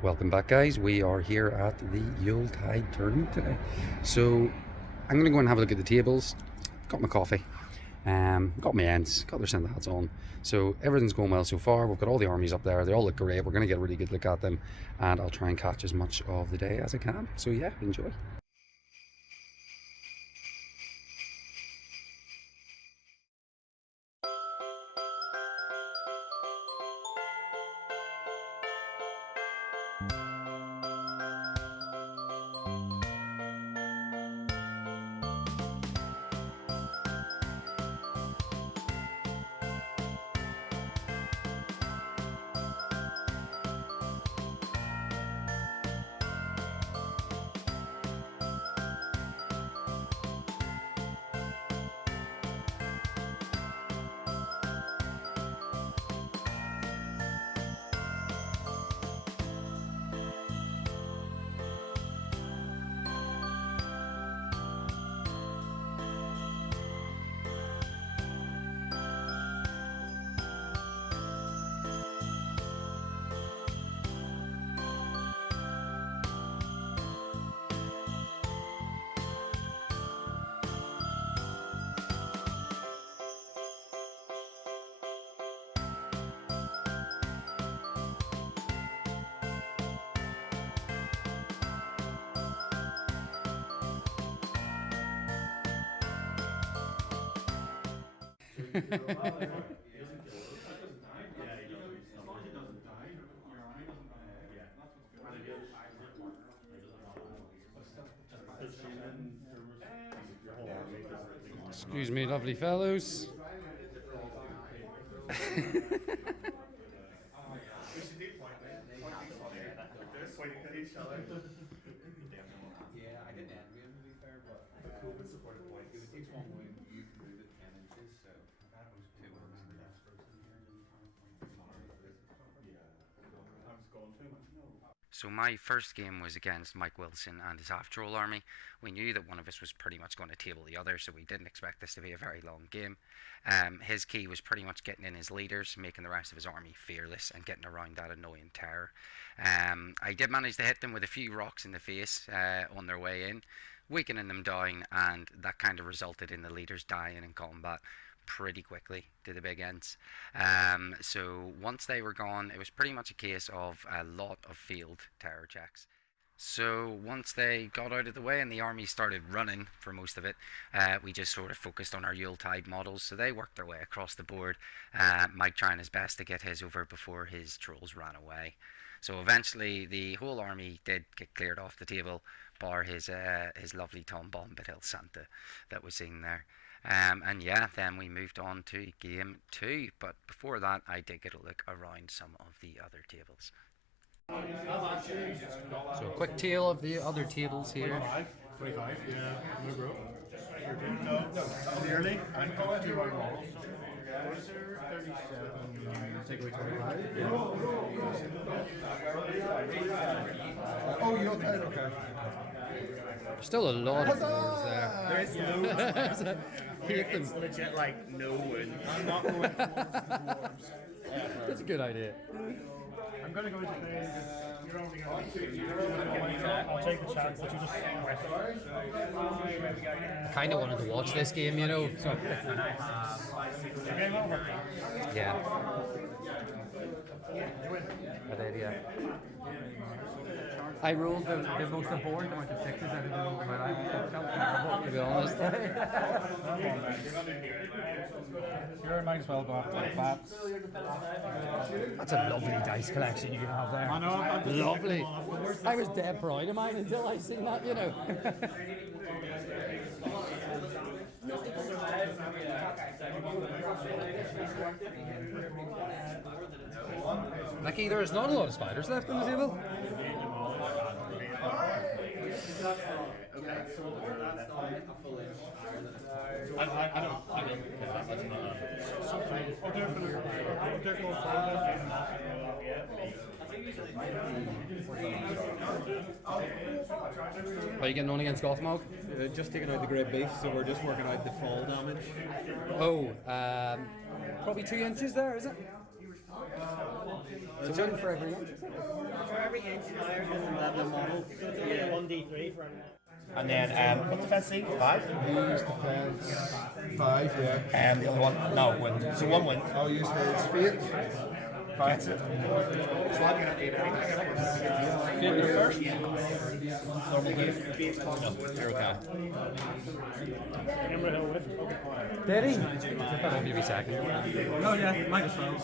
Welcome back, guys. We are here at the Yuletide tournament today. So I'm going to go and have a look at the tables. Got my coffee, got my ends, got their centre hats on. So everything's going well so far. We've got all the armies up there. They all look great. We're going to get a really good look at them, and I'll try and catch as much of the day as I can. So yeah, enjoy. Excuse me, lovely fellows. Yeah, I didn't envy him to be fair, but COVID supported point. If it takes one win, you can move it 10 inches. So two wins. So my first game was against Mike Wilson and his half-troll army. We knew that one of us was pretty much going to table the other, so we didn't expect this to be a very long game. His key was pretty much getting in his leaders, making the rest of his army fearless, and getting around that annoying terror. I did manage to hit them with a few rocks in the face on their way in, weakening them down, and that kind of resulted in the leaders dying in combat pretty quickly to the big ends. So once they were gone, it was pretty much a case of a lot of field terror checks. So once they got out of the way and the army started running for most of it, we just sort of focused on our Yuletide models. So they worked their way across the board, Mike trying his best to get his over before his trolls ran away. So eventually the whole army did get cleared off the table, bar his lovely Tom Bombadil Santa that was in there. And yeah, then we moved on to game 2. But before that, I did get a look around some of the other tables. So a quick tale of the other tables here. 25, yeah, no bro. No, clearly, I'm 51 models. What is there? 37, take away 25. Yeah. Oh, Yule-tide, okay. Still a lot of dwarves there. There is no Hate them. It's legit like no win. I'm not going towards the dwarves. That's a good idea. I'm gonna go into play. You're only gonna I'll take the chance that you just I kind of wanted to watch this game, you know. So. Game over. Yeah. I did, yeah. I rolled the most important amount of sixes I've ever rolled in my life. It felt terrible, to be honest. Sure, might as well go after the bats. That's a lovely dice collection you have there. I know. Lovely. I was dead proud of mine until I seen that, you know. Mickey, there is not a lot of spiders left on the table. I don't. Are you getting on against Gothmog? Just taking out the great beast, so we're just working out the fall damage. Oh, probably 2 inches there, is it? So one for every inch. For every inch higher than the model, so it's only 1d3 for every. And then what's defense thing? 5? He's defense 5, yeah. And the other one, no, win. So one win. I'll use his fate. 5. So I'll get a fate. Fate the first. Normal game. No, you're okay. Did he? I thought maybe second. Oh yeah, might as well.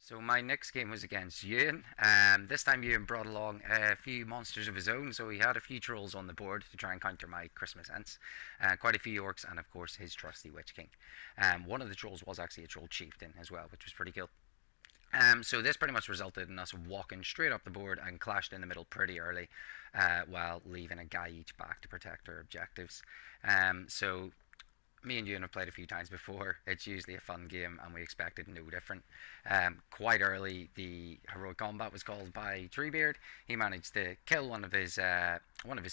So my next game was against Ewan. This time Ewan brought along a few monsters of his own, so he had a few trolls on the board to try and counter my Christmas Ents. Quite a few orcs and of course his trusty Witch King. One of the trolls was actually a troll chieftain as well, which was pretty cool. So this pretty much resulted in us walking straight up the board and clashed in the middle pretty early, while leaving a guy each back to protect our objectives. So me and Ewan have played a few times before. It's usually a fun game and we expected no different. Quite early the heroic combat was called by Treebeard. He managed to kill one of his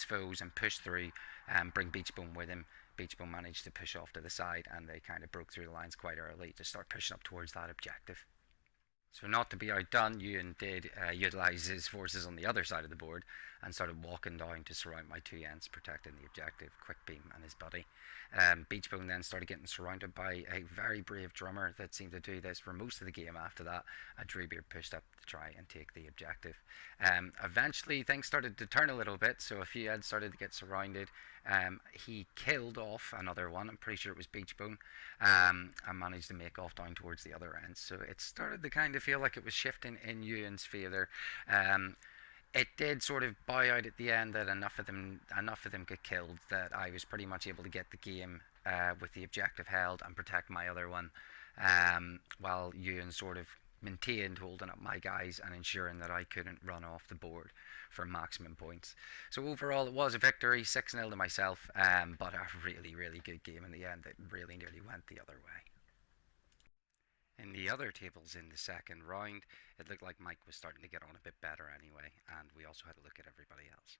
foes and push through and bring Beachbone with him. Beachbone managed to push off to the side and they kind of broke through the lines quite early to start pushing up towards that objective. So not to be outdone, Ewan did utilise his forces on the other side of the board and started walking down to surround my two Ents, protecting the objective, Quickbeam and his buddy. Beachbone then started getting surrounded by a very brave drummer that seemed to do this for most of the game after that, and Treebeard pushed up to try and take the objective. Eventually things started to turn a little bit, so a few Ents started to get surrounded. He killed off another one, I'm pretty sure it was Beachbone, and managed to make off down towards the other end. So it started to kind of feel like it was shifting in Ewan's favour. It did sort of bow out at the end that enough of them got killed that I was pretty much able to get the game with the objective held and protect my other one, while Ewan sort of maintained holding up my guys and ensuring that I couldn't run off the board for maximum points. So overall it was a victory, 6-0 to myself, but a really, really good game in the end that really nearly went the other way. In the other tables in the second round, it looked like Mike was starting to get on a bit better anyway, and we also had a look at everybody else.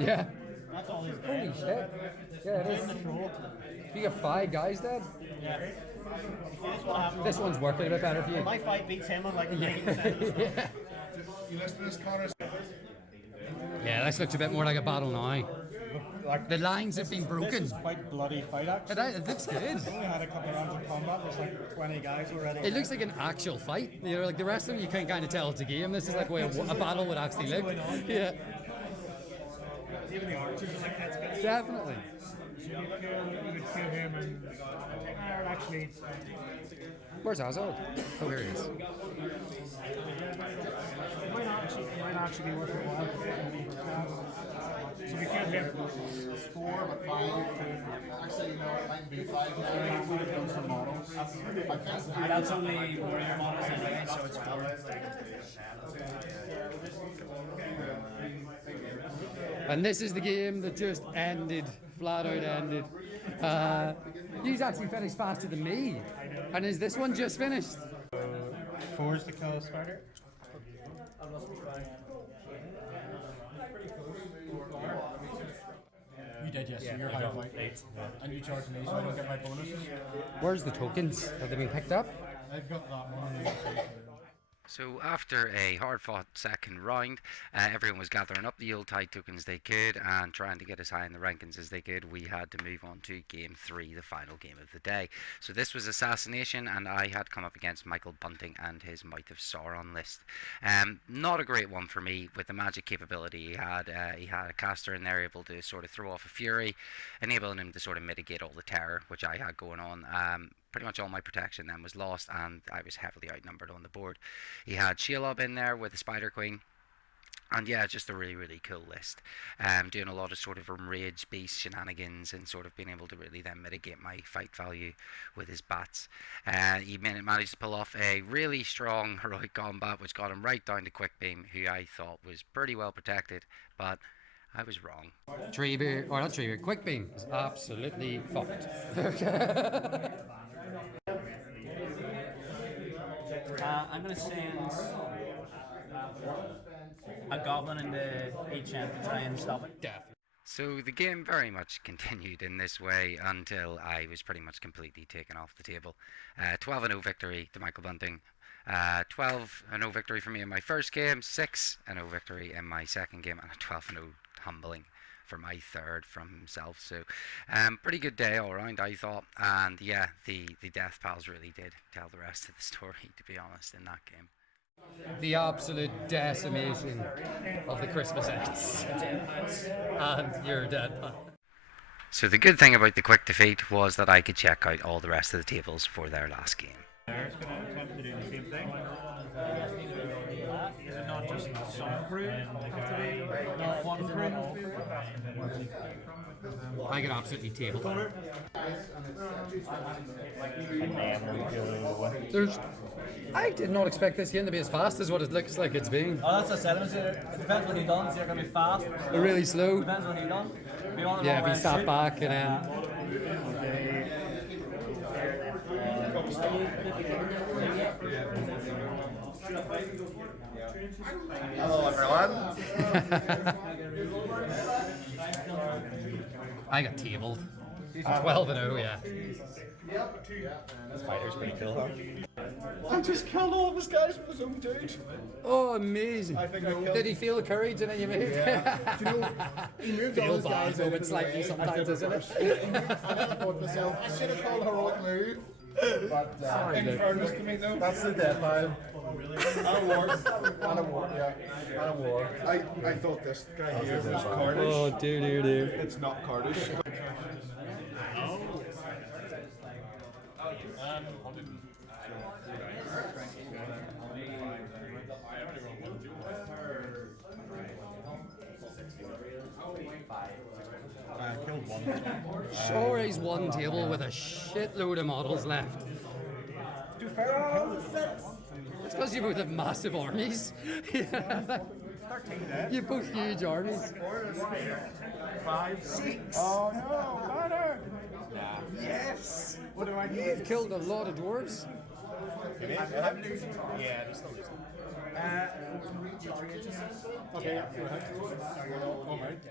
Yeah. That's all he's Holy shit. Yeah, it is. You got 5 guys dead? Yeah. Here's what happened. This one's working a bit better for you. My fight beats him on like 90%. Yeah. You listen to this, Connor? Yeah, this looks a bit more like a battle now. Like, The lines have been broken. This is quite bloody fight, actually. It looks good. We only had a couple of rounds of combat. There's like 20 guys already. It looks like an actual fight. You know, like the rest of them, you can kind of tell it's a game. This is like where a battle would actually look. Yeah. Even the archers are like, that's good. Definitely. You could kill him and actually. Where's Azog? Oh, here he is. It might actually be worth a while. So we killed him. 4, but 5. Actually, no, it might be 5 now. We would have done some models. That's only warrior models anyway, so it's 4. And this is the game that just ended, flat out ended. He's actually finished faster than me. And is this one just finished? 4 is the kill spider. You did, yes. You're high fight. And you charge me, so I don't get my bonuses. Where's the tokens? Have they been picked up? I've got that one. So after a hard-fought second round, everyone was gathering up the Yuletide tokens they could and trying to get as high in the rankings as they could. We had to move on to Game 3, the final game of the day. So this was Assassination, and I had come up against Michael Bunting and his Might of Sauron list. Not a great one for me with the magic capability he had. He had a caster in there able to sort of throw off a fury, enabling him to sort of mitigate all the terror which I had going on. Pretty much all my protection then was lost and I was heavily outnumbered on the board. He had Shelob in there with the Spider Queen. And yeah, just a really, really cool list. Doing a lot of sort of enraged beast shenanigans and sort of being able to really then mitigate my fight value with his bats. He managed to pull off a really strong heroic combat which got him right down to Quickbeam, who I thought was pretty well protected, but I was wrong. Treebeard, or not Treebeard, Quickbeam is absolutely fucked. I'm going to send a goblin into each end to try and stop it. Definitely. So the game very much continued in this way until I was pretty much completely taken off the table. 12-0 victory to Michael Bunting. 12-0 victory for me in my first game, 6-0 victory in my second game, and a 12-0 humbling for my third from himself. So pretty good day all around, I thought. And yeah, the Death Pals really did tell the rest of the story, to be honest, in that game. The absolute decimation of the Christmas eggs. And you're dead. So the good thing about the quick defeat was that I could check out all the rest of the tables for their last game. There's going to attempt to do the same thing. Is it not just some crew have to be, not one crew has to be? I get absolutely tabled. I did not expect this game to be as fast as what it looks like it's been. Oh, that's a settlement. It depends what he done. So you're going to be fast. They're really slow. Depends what he done. If you want Yeah, if he sat back and then. Hello everyone. I got tabled. 12-0, yeah. Spider's pretty cool, huh? I just killed all of his guys with his own dude. Oh, amazing. I think I killed Did he feel the courage and then you moved? Yeah. Do you know, he moved all Feel his bad guys out moment of the slightly way. sometimes, isn't it? And then I thought to myself, I should have called a heroic move. But in fairness to me though, that's the deadline. And a war, yeah. And a war. I thought this guy here was Kurdish. Oh, dear. It's not Kurdish. I killed one. Sure, he's one table with a shitload of models left. It's because you both have massive armies. You have both huge armies. 5, 6. Oh no, ladder! Yes! What do I need? You've killed a lot of dwarves. I'm losing. Yeah, they're still losing. Okay, go ahead. Oh, right.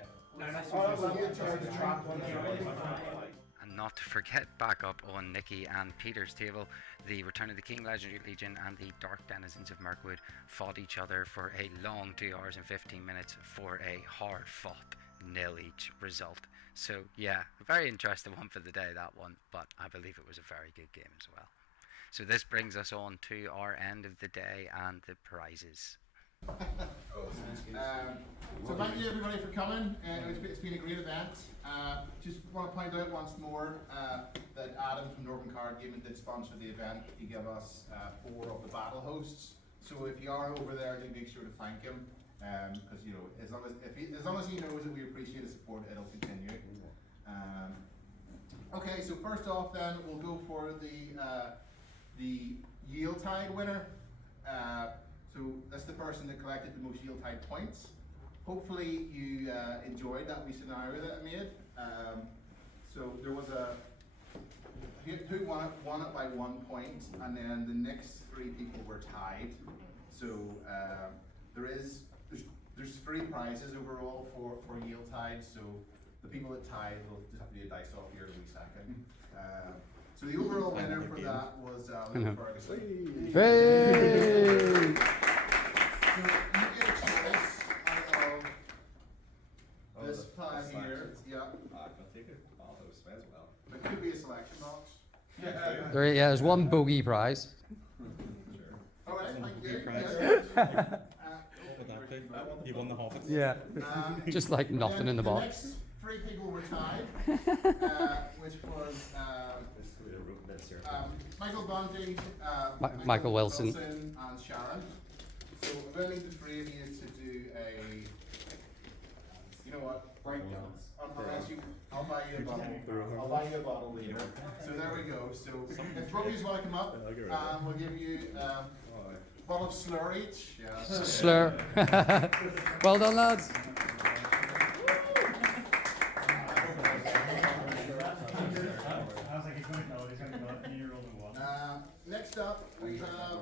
And not to forget, back up on Nikki and Peter's table, the Return of the King Legendary Legion and the Dark Denizens of Mirkwood fought each other for a long 2 hours and 15 minutes for a hard-fought nil each result. So yeah, a very interesting one for the day, that one, but I believe it was a very good game as well. So this brings us on to our end of the day and the prizes. So thank you everybody for coming. It's been a great event. Just want to point out once more that Adam from NorthernCardGaming did sponsor the event. He gave us 4 of the battle hosts. So if you are over there, do make sure to thank him, because you know, as long as he knows that we appreciate his support, it'll continue. Okay, so first off, then we'll go for the Yule-tide winner. So that's the person that collected the most Yule-tide points. Hopefully you enjoyed that wee scenario that I made. So there was who won it by 1 point, and then the next 3 people were tied. So there's 3 prizes overall for Yule-tide. So the people that tied will just have to do a dice off here in a wee second. So the overall winner for that was Luke Ferguson. Hey! So you get a choice out of this pile here. Yeah. I can take it. All those as well. It could be a selection box. There's one bogey prize. All right, thank you. You won the Hobbits. Yeah. Just like nothing in the The box. next 3 people were tied, which was Michael Bundy, Michael Wilson. and Sharon. So I'm going to need the 3 of you to do you know what? I'll buy you a bottle. I'll buy you a bottle later. So there we go. So if both of you want to come up, we'll give you a bottle of slur each. Yeah. Slur. Well done, lads. Next up, we have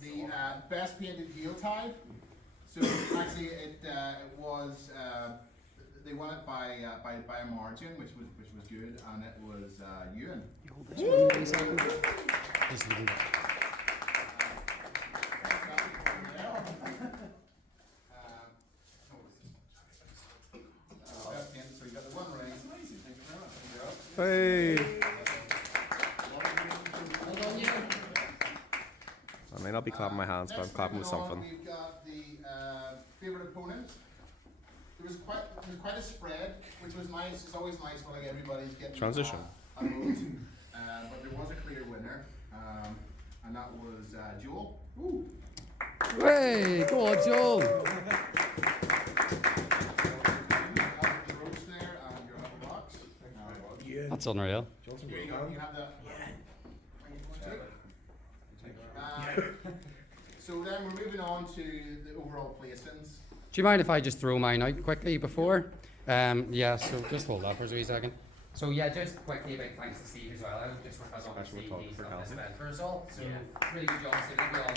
the best painted Yule-tide. So actually, it was they won it by a margin, which was good, and it was Ewan. So you got the one ring. Amazing. Thank you very much. Hey. I may not be clapping my hands, but I'm clapping with something. We've got the favourite opponent. There was quite a spread, which was nice. It's always nice when like everybody's getting Transition. a vote. But there was a clear winner, and that was Joel. Ooh. Hey, go on, Joel. That's unreal. Here you go. You have the. So then we're moving on to the overall placings. Do you mind if I just throw mine out quickly before? Yeah, so just hold that for a wee second. So yeah, just quickly a big thanks to Steve as well. Just because obviously he's done this event for us all. So really good job, Steve. We all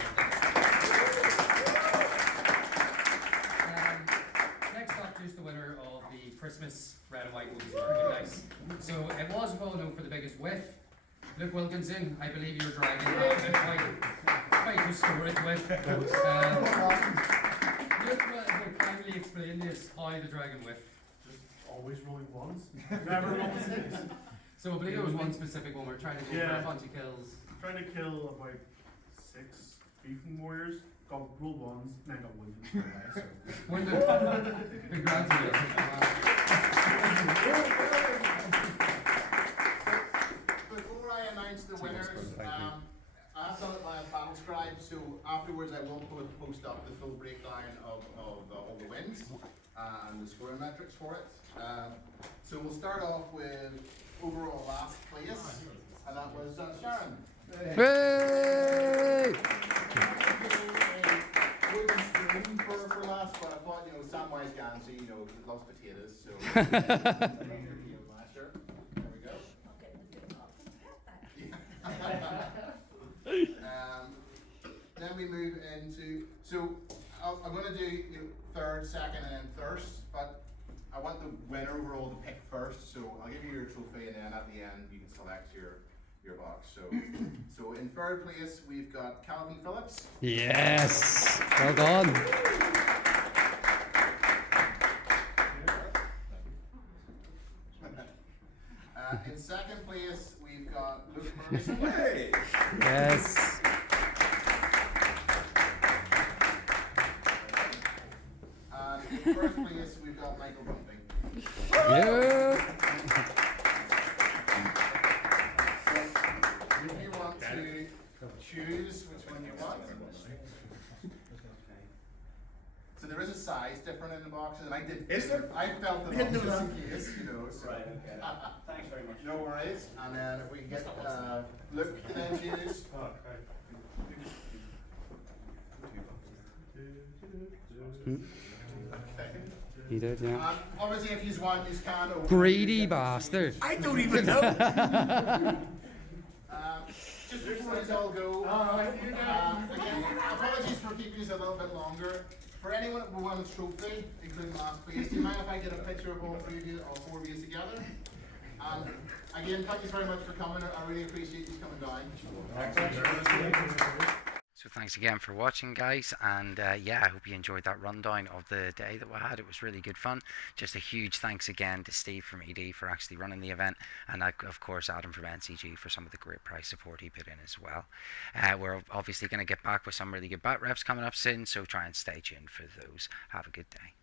next up, just the winner of the Christmas red and white movies merchandise. So it was well known for the biggest whiff. Luke Wilkinson, I believe you're driving quite historic whiff. Luke will kindly explain this how the dragon whiff. Always rolling ones. Never rolling six. So I believe it was one specific one. We're trying to go for a bunch of kills. Trying to kill about 6 beefing warriors. Got roll ones, and then got wounded. So. Wounded. Congratulations. Before I announce the winners, I have done it by a battle scribe, so afterwards I will post up the full breakdown of all the wins and the scoring metrics for it. So we'll start off with overall last place, and that was Sharon. Hey! Wooden spoon for last, but I thought, Samwise Gamgee, loves potatoes, so. Masher. There we go. Then we move into, so I'm going to do third, second, and then first, but I want the winner overall to pick first, so I'll give you your trophy, and then at the end you can select your box. So in third place we've got Calvin Phillips. Yes, well done. In second place we've got Luke Ferguson. Hey. Yes. And in first place we've got Michael Bunting. Yeah. If you want to choose which one you want. So there is a size different in the boxes, and I did. Is there? I felt it up just in case, So. Right, okay. Thanks very much. No worries. And then if we can get Luke to then choose. He did, yeah. Obviously, if you want, you can. Greedy bastard. I don't even know. Just before you all go, again, apologies for keeping you a little bit longer. For anyone who won a trophy, including last place, do you mind if I get a picture of all three of you, all four of you together? Again, thank you very much for coming. I really appreciate you coming down. So thanks again for watching, guys, and yeah, I hope you enjoyed that rundown of the day that we had. It was really good fun. Just a huge thanks again to Steve from ED for actually running the event, and of course Adam from NCG for some of the great prize support he put in as well. We're obviously going to get back with some really good bat reps coming up soon, so try and stay tuned for those. Have a good day.